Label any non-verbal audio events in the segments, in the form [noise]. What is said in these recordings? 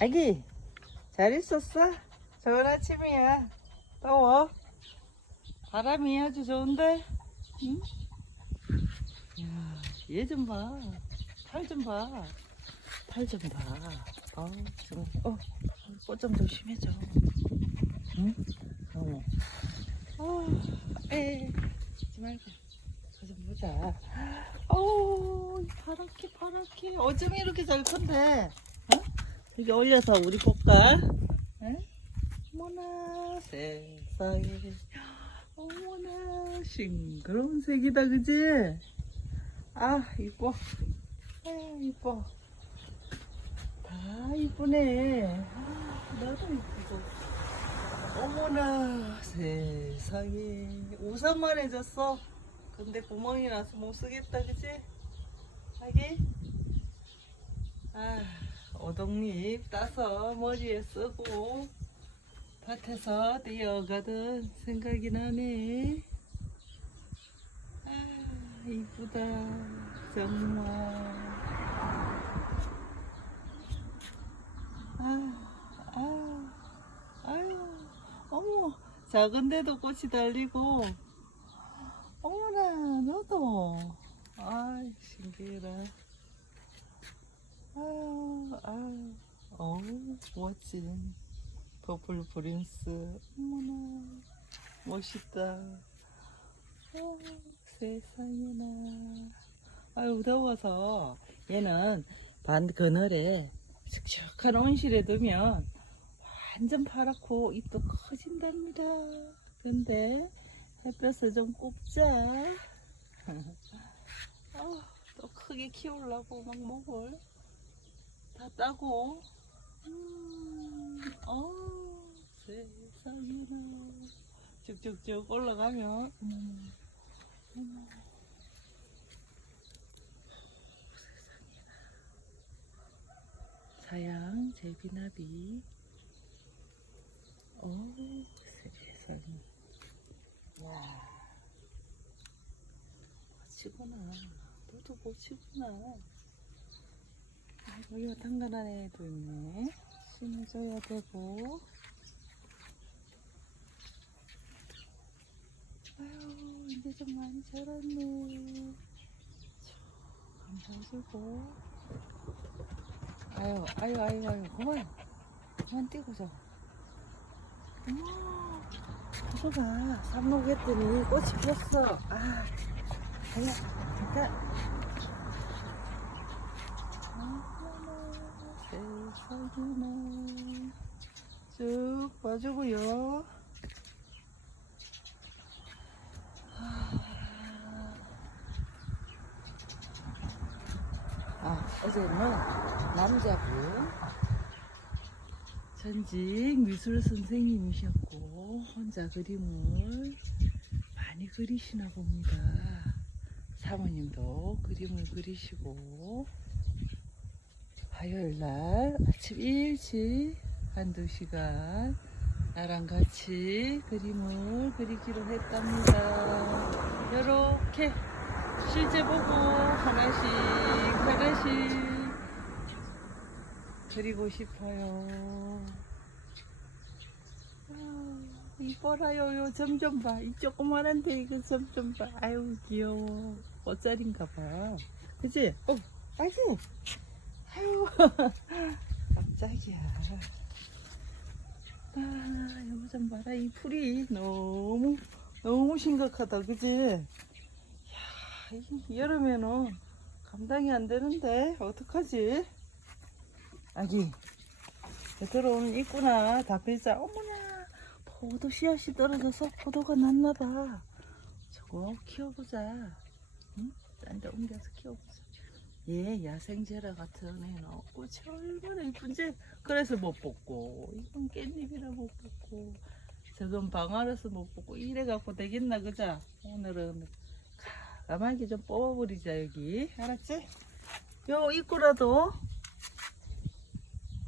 아기 잘 있었어? 좋은 아침이야 더워? 바람이 아주 좋은데? 응? 얘좀 봐. 팔 좀 봐. 팔 좀 봐. 어, 좀, 어, 꽃좀 조심해줘. 응? 어. 어, 에, 하지 말고. 저좀 보자. 어우, 파랗게, 파랗게. 어쩜 이렇게 잘 큰데? 어? 여기 올려서 우리 볼까? 응? 어머나, 세상에. 어머나, 싱그러운 색이다, 그지? 아, 이뻐. 아, 이뻐. 다 이쁘네. 아, 나도 이쁘고. 어머나, 세상에. 우산만 해줬어. 근데 구멍이 나서 못 쓰겠다, 그지? 하기? 아, 오동잎 따서 머리에 쓰고, 밭에서 뛰어가던 생각이 나네. 아, 이쁘다. 정말. 아, 아, 아유, 어머, 작은데도 꽃이 달리고, 어머나, 너도. 아이, 신기해라. 아유, 아유, 어우, 멋진 퍼플 프린스. 어머나, 멋있다. 어, 세상에나. 아유, 더워서 얘는 반 그늘에 슥슥한 온실에 두면 완전 파랗고 잎도 커진답니다. 근데 햇볕을 좀 꼽자. [laughs] 아, 또 크게 키우려고 막 목을 다 따고. 음, 어, 세상에나. 쭉쭉쭉 올라가면. 음, 어머. 사양 제비나비 오 세상에 와 멋지구나 너도 멋지구나 아, 여기가 tan간한 애도 있네 심어줘야 되고 아유 이제 좀 많이 자랐네 좀 봐주고 아유, 아유, 아유, 아유, 그만. 그만 뛰고 자. 어머, 가서가. 삽목 했더니 꽃이 폈어. 아, 아야, 잠깐. 세상에나. 쭉 봐주고요. 아, 어제는 남자분 전직 미술 선생님이셨고 혼자 그림을 많이 그리시나 봅니다. 사모님도 그림을 그리시고 화요일 날 아침 일찍 한두 시간 나랑 같이 그림을 그리기로 했답니다. 이렇게 실제 보고 하나씩 하나씩 그리고 싶어요. 아, 이뻐라요. 요점좀 봐. 이 조그만한데 이거 점좀 봐. 아유 귀여워. 꽃자리인가 봐. 그치? 어, 아이고. 아유. [laughs] 깜짝이야. 아, 이거 좀 봐라. 이 풀이 너무 너무 심각하다. 그치? 이 여름에는 감당이 안 되는데 어떡하지? 아기 들어오면 있구나 다 빼자 어머나 포도 씨앗이 떨어져서 포도가 났나봐 저거 키워보자 응? 딴 데 옮겨서 키워보자 얘 야생제라 같은 애는 꽃이 얼마나 이쁜지 그래서 못 뽑고 이건 깻잎이라 못 뽑고 저건 방아라서 못 뽑고 이래 갖고 되겠나 그자 오늘은 가만히 좀 뽑아버리자 여기. 알았지? 요 입구라도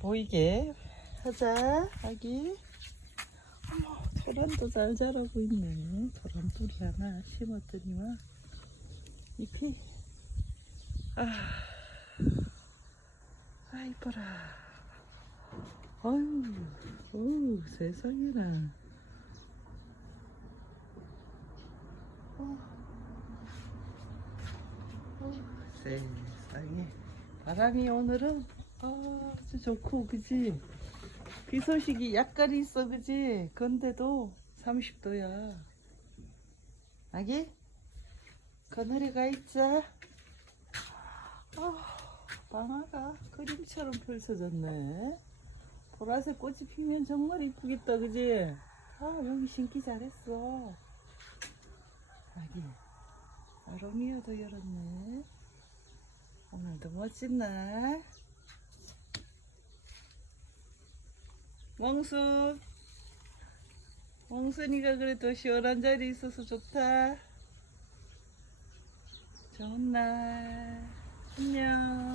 보이게 하자 여기. 어머 토란도 잘 자라고 있네. 토란 뿌리 하나 심었더니만 잎이 아, 아 이뻐라 아유, 어우, 세상에나. 어. 어, 세상에. 바람이 오늘은 아주 좋고, 그지? 비 소식이 약간 있어, 그지? 근데도 30도야. 아기? 그늘에 가 있자. 아, 방아가 그림처럼 펼쳐졌네. 보라색 꽃이 피면 정말 이쁘겠다, 그지? 아, 여기 신기 잘했어. 아기, 아, 로미오도 열었네. 오늘도 멋진 날. 멍수. 멍순이가 그래도 시원한 자리 있어서 좋다. 좋은 날. 안녕.